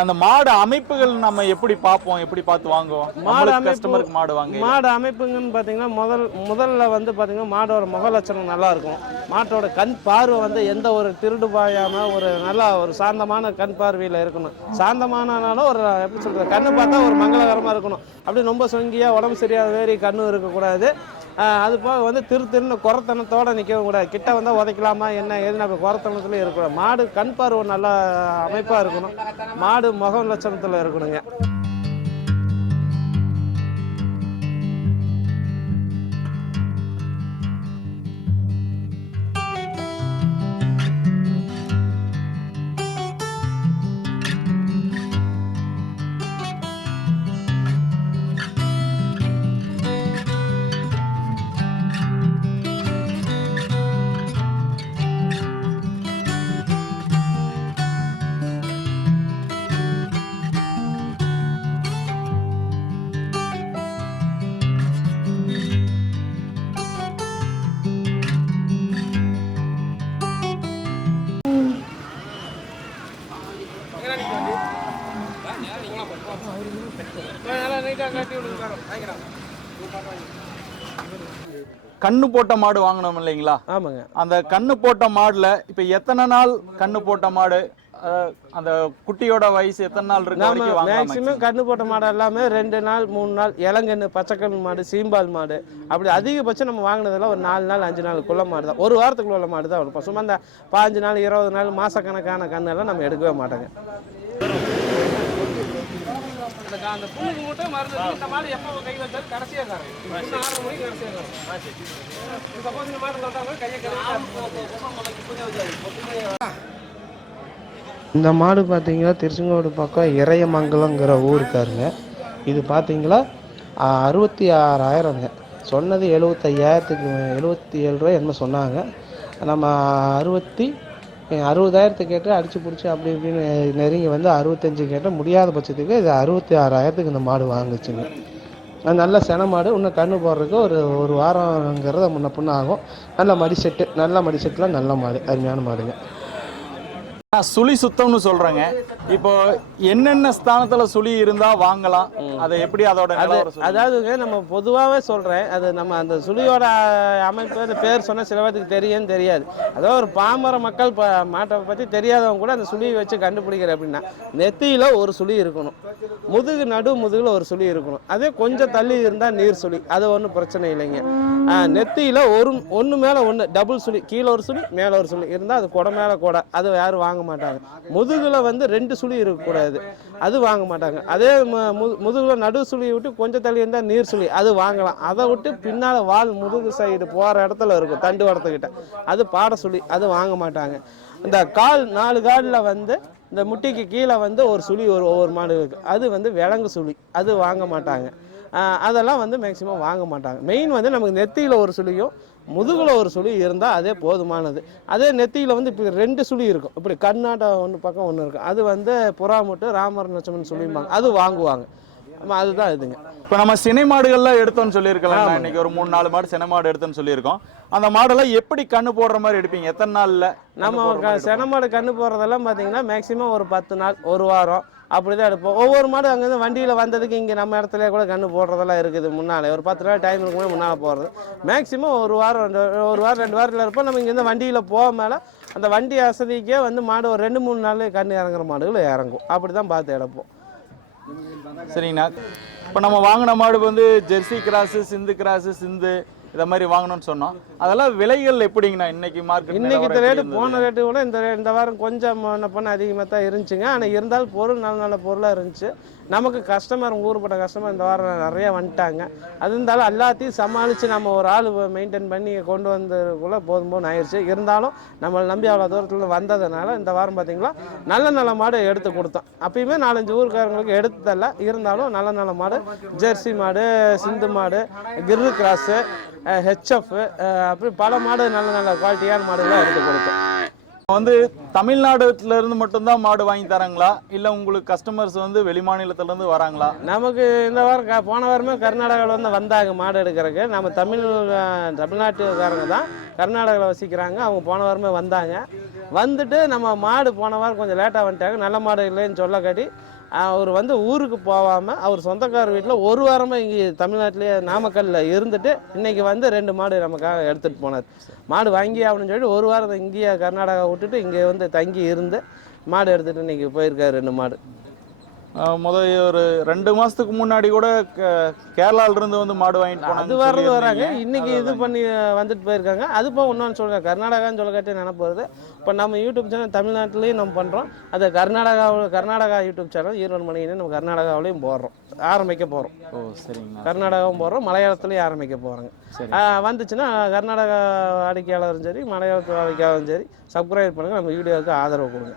அந்த மாடு அமைப்புகள் நம்ம எப்படி பார்ப்போம்? எப்படி பார்த்து வாங்குவோம்? மாடு கஸ்டமருக்கு மாடு வாங்க. மாடு அமைப்புங்கன்னு பார்த்தீங்கன்னா முதல் முதல்ல வந்து பார்த்தீங்கன்னா மாடோட முக லட்சணம் நல்லா இருக்கும். மாட்டோட கண் பார்வை வந்து எந்த ஒரு திருடு பாயாமல் ஒரு நல்லா ஒரு சாந்தமான கண் பார்வையில் இருக்கணும். சாந்தமானாலும் ஒரு எப்படி சொல்கிறது கண்ணு பார்த்தா ஒரு மங்களகரமாக இருக்கணும். அப்படி ரொம்ப சொங்கியாக உடம்பு சரியாக வேறி கண்ணும் இருக்கக்கூடாது. அது போக வந்து திரு திருன்னு குறத்தனத்தோட நிற்கவும் கூடாது கிட்ட வந்தால் உதைக்கலாமா என்ன ஏதுன்னு நம்ம குறத்தனத்துல இருக்கக்கூடாது. மாடு கண் பார்வை நல்லா அமைப்பாக இருக்கணும். மாடு முக லட்சணத்தில் இருக்கணுங்க. கண்ணு போட்ட மாடு வாங்கணும் இல்லைங்களா? ஆமாங்க. அந்த கண்ணு போட்ட மாடுல இப்ப எத்தனை நாள் கண்ணு போட்ட மாடு? அந்த குட்டியோட வயசு எத்தனை நாள் இருக்க மேக்சிமம் கண்ணு போட்ட மாடு எல்லாமே ரெண்டு நாள் மூணு நாள் இளங்கன்று பச்சைக்கண்ணு மாடு சீம்பால் மாடு அப்படி அதிகபட்சம் நம்ம வாங்கினதெல்லாம் ஒரு நாலு நாள் அஞ்சு நாளுக்குள்ள மாடு தான். ஒரு வாரத்துக்குள்ள உள்ள மாடு தான் வளர்ப்போம் சும்மா இந்த பாஞ்சு நாள் இருபது நாள் மாசக்கணக்கான கண்ணெல்லாம் நம்ம எடுக்கவே மாட்டோங்க. அந்த புண்ணுக்கு மட்டும் மருந்து இந்த மாடு எப்போ கை வச்சாலும் கடைசியாக காரம் ஆறு மணிக்கு கடைசியாக காரம் சப்போஸ் இந்த மாடு தொட்டாங்க கையை இந்த மாடு பார்த்தீங்கன்னா திருச்செங்கோடு பக்கம் இறையமங்கலங்கிற ஊருக்காருங்க இது பார்த்தீங்களா அறுபத்தி ஆறாயிரங்க சொன்னது எழுபத்தையாயிரத்துக்கு எழுபத்தி ஏழு ரூபாய் என்ன சொன்னாங்க. நம்ம அறுபத்தி அறுபதாயிரத்துக்கு கேட்டு அடிச்சு பிடிச்சி அப்படி இப்படின்னு நெருங்கி வந்து அறுபத்தஞ்சு கேட்டால் முடியாத பட்சத்துக்கு இது அறுபத்தி ஆறாயிரத்துக்கு இந்த மாடு வாங்குச்சுங்க. அது நல்ல சென மாடு. இன்னும் கண்ணு போடுறதுக்கு ஒரு ஒரு வாரங்கிறத முன்ன பின்ன ஆகும். நல்ல மடி செட்டு நல்ல மடி செட்டில் நல்ல மாடு அருமையான மாடுங்க. சுழி சுத்தம்னு சொல்றேங்க. இப்போ என்னென்ன ஸ்தானத்துல சுழி இருந்தா வாங்கலாம். அதை எப்படி அதோட அது நிலவரம் சொல்லுங்க. அதாவதுங்க நம்ம பொதுவாகவே சொல்கிறேன் அது நம்ம அந்த சுழியோட அமைப்பு அந்த பேர் சொன்னால் சில பேருக்கு தெரியும் தெரியாது. அதாவது ஒரு பாமர மக்கள் மாட்டை பற்றி தெரியாதவங்க கூட அந்த சுழியை வச்சு கண்டுபிடிக்கிற அப்படின்னா நெத்தியில் ஒரு சுழி இருக்கணும். முதுகு நடு முதுகில் ஒரு சுழி இருக்கணும். அதே கொஞ்சம் தள்ளி இருந்தால் நீர் சுழி அது ஒன்றும் பிரச்சனை இல்லைங்க. நெத்தியில் ஒரு ஒன்று மேலே ஒன்று டபுள் சுழி கீழே ஒரு சுழி மேலே ஒரு சுழி இருந்தால் அது கொடை மேலே கொடை. அது யாரும் வாங்க மாட்டாங்க. முதுகில் வந்து ரெண்டு சுழி இருக்கக்கூடாது. அது வாங்க மாட்டாங்க. அதே மு- மு- நடு சுழி விட்டு கொஞ்சம் தள்ளி இருந்தால் நீர் சுழி அது வாங்கலாம். அதை விட்டு பின்னால் வால் முதுகு சைடு போகிற இடத்துல இருக்கும் தண்டு வடத்துக்கிட்ட அது பாட சுழி அது வாங்க மாட்டாங்க. இந்த கால் நாலு காலில் வந்து இந்த முட்டிக்கு கீழே வந்து ஒரு சுழி ஒரு ஒவ்வொரு மாடு இருக்குது அது வந்து விலங்கு சுழி அது வாங்க மாட்டாங்க. அதெல்லாம் வந்து மேக்சிமம் வாங்க மாட்டாங்க. மெயின் வந்து நமக்கு நெத்தியில் ஒரு சுழியும் முதுகுல ஒரு சுழி இருந்தால் அதே போதுமானது. அதே நெத்தியில் வந்து இப்போ ரெண்டு சுழி இருக்கும். இப்படி கண்ணாட்ட ஒன்று பக்கம் ஒன்று இருக்கும். அது வந்து புறாமுட்டு ராமர் நச்சம்னு சொல்லியிருப்பாங்க அது வாங்குவாங்க. அதுதான் இதுங்க. இப்போ நம்ம சினை மாடுகள்ல எடுத்தோம்னு சொல்லியிருக்கலாம் இன்னைக்கு ஒரு மூணு நாலு மாடு சினை மாடு எடுத்தோம்னு சொல்லியிருக்கோம். அந்த மாடெல்லாம் எப்படி கண்ணு போடுற மாதிரி எடுப்பீங்க? எத்தனை நாள்ல நம்ம க- செனமாடு கண்ணு போடுறதெல்லாம் பார்த்தீங்கன்னா மேக்ஸிமம் ஒரு பத்து நாள் ஒரு வாரம். அப்படி தான் எடுப்போம். ஒவ்வொரு மாடு அங்கேருந்து வண்டியில் வந்ததுக்கு இங்கே நம்ம இடத்துல கூட கண்ணு போடுறதெல்லாம் இருக்குது முன்னாலே. ஒரு பத்து நாள் டைம் இருக்கும்போது முன்னால் போடுறது மேக்ஸிமம் ஒரு வாரம் ரெண்டு ஒரு வாரம் ரெண்டு வாரத்தில் இருப்போம். நம்ம இங்கேருந்து வண்டியில் போக மேலே அந்த வண்டி வசதிக்கே வந்து மாடு ஒரு ரெண்டு மூணு நாள் கண்ணு இறங்குற மாடுகள் இறங்கும். அப்படி தான் பார்த்து எடுப்போம். சரிங்கண்ணா. இப்போ நம்ம வாங்கின மாடு வந்து ஜெர்சி கிராஸு சிந்து கிராஸு சிந்து இதை மாதிரி வாங்கணும்னு சொன்னோம். அதெல்லாம் விலைகள் எப்படிங்கண்ணா? இன்னைக்கு மார்க்கெட் இன்னைக்கு இந்த ரேட்டு போன ரேட்டு விட இந்த இந்த வாரம் கொஞ்சம் முன்ன பண்ண அதிகமாக தான் இருந்துச்சுங்க. ஆனால் இருந்தாலும் பொருள் நல்ல நல்ல பொருளாக இருந்துச்சு. நமக்கு கஸ்டமர் ஊருப்பட்ட கஸ்டமர் இந்த வாரம் நிறைய வந்துட்டாங்க. அது இருந்தாலும் எல்லாத்தையும் சமாளித்து நம்ம ஒரு ஆள் மெயின்டைன் பண்ணி கொண்டு வந்ததுக்குள்ளே போதும் போதும் ஆயிடுச்சு. இருந்தாலும் நம்மளை நம்பி அவ்வளோ தூரத்தில் வந்ததுனால இந்த வாரம் பார்த்திங்களா நல்ல நல்ல மாடு எடுத்து கொடுத்தோம். அப்பயுமே நாலஞ்சு ஊருக்காரங்களுக்கு எடுத்து தரல இருந்தாலும் நல்ல நல்ல மாடு ஜெர்சி மாடு சிந்து மாடு கிர்ரு கிராஸு ஹெச்எஃப் அப்படி பல மாடு நல்ல நல்ல குவாலிட்டியான மாடுகளாக எடுத்து கொடுத்தோம். வந்து தமிழ்நாடுல இருந்து மட்டும்தான் மாடு வாங்கி தராங்களா? இல்ல உங்களுக்கு கஸ்டமர்ஸ் வந்து வெளிமாநிலத்துல இருந்து வராங்களா? நமக்கு இந்த வாரம் க- போன வாரமே கர்நாடகாவில் வந்து வந்தாங்க மாடு எடுக்கிறதுக்கு. நம்ம தமிழ் தமிழ்நாட்டுக்காரங்க தான் கர்நாடகாவில் வசிக்கிறாங்க. அவங்க போன வாரமே வந்தாங்க. வந்துட்டு நம்ம மாடு போன வாரம் கொஞ்சம் லேட்டாக வந்துட்டாங்க. நல்ல மாடு இல்லைன்னு சொல்ல காட்டி அவர் வந்து ஊருக்கு போகாமல் அவர் சொந்தக்கார வீட்டில் ஒரு வாரமாக இங்கே தமிழ்நாட்டிலேயே நாமக்கல்லில் இருந்துட்டு இன்றைக்கி வந்து ரெண்டு மாடு நமக்காக எடுத்துகிட்டு போனார். மாடு வாங்கி ஆகணும்னு சொல்லிட்டு ஒரு வாரம் இங்கேயே கர்நாடகா விட்டுட்டு இங்கே வந்து தங்கி இருந்து மாடு எடுத்துகிட்டு இன்றைக்கி போயிருக்காரு ரெண்டு மாடு. அஹ் முத ஒரு ரெண்டு மாசத்துக்கு முன்னாடி கூட கேரளால இருந்து வந்து மாடு வாங்கிட்டு அது போனாங்கன்னு வர்றது வராங்க. இன்னைக்கு இது பண்ணி வந்துட்டு போயிருக்காங்க. அது இப்போ இன்னொன்று சொல்கிறேன் கர்நாடகான்னு சொல்ல காட்டி நினப்பு வருது. இப்போ நம்ம யூடியூப் சேனல் தமிழ்நாட்டிலையும் நம்ம பண்ணுறோம் அது கர்நாடகாவில் கர்நாடகா யூடியூப் சேனல் ஈரோடு மணின்னு நம்ம கர்நாடகாவிலையும் போடுறோம். ஆரம்பிக்க போகிறோம் ஓ சரிங்கண்ணா. கர்நாடகாவும் போடுறோம். மலையாளத்துலையும் ஆரம்பிக்க போகிறாங்க வந்துச்சுன்னா கர்நாடகா வாடிக்கையாளரும் சரி மலையாளத்து வாடிக்கையாளரும் சரி சப்ஸ்கிரைப் பண்ணுங்கள் நம்ம வீடியோவுக்கு ஆதரவு கொடுங்க.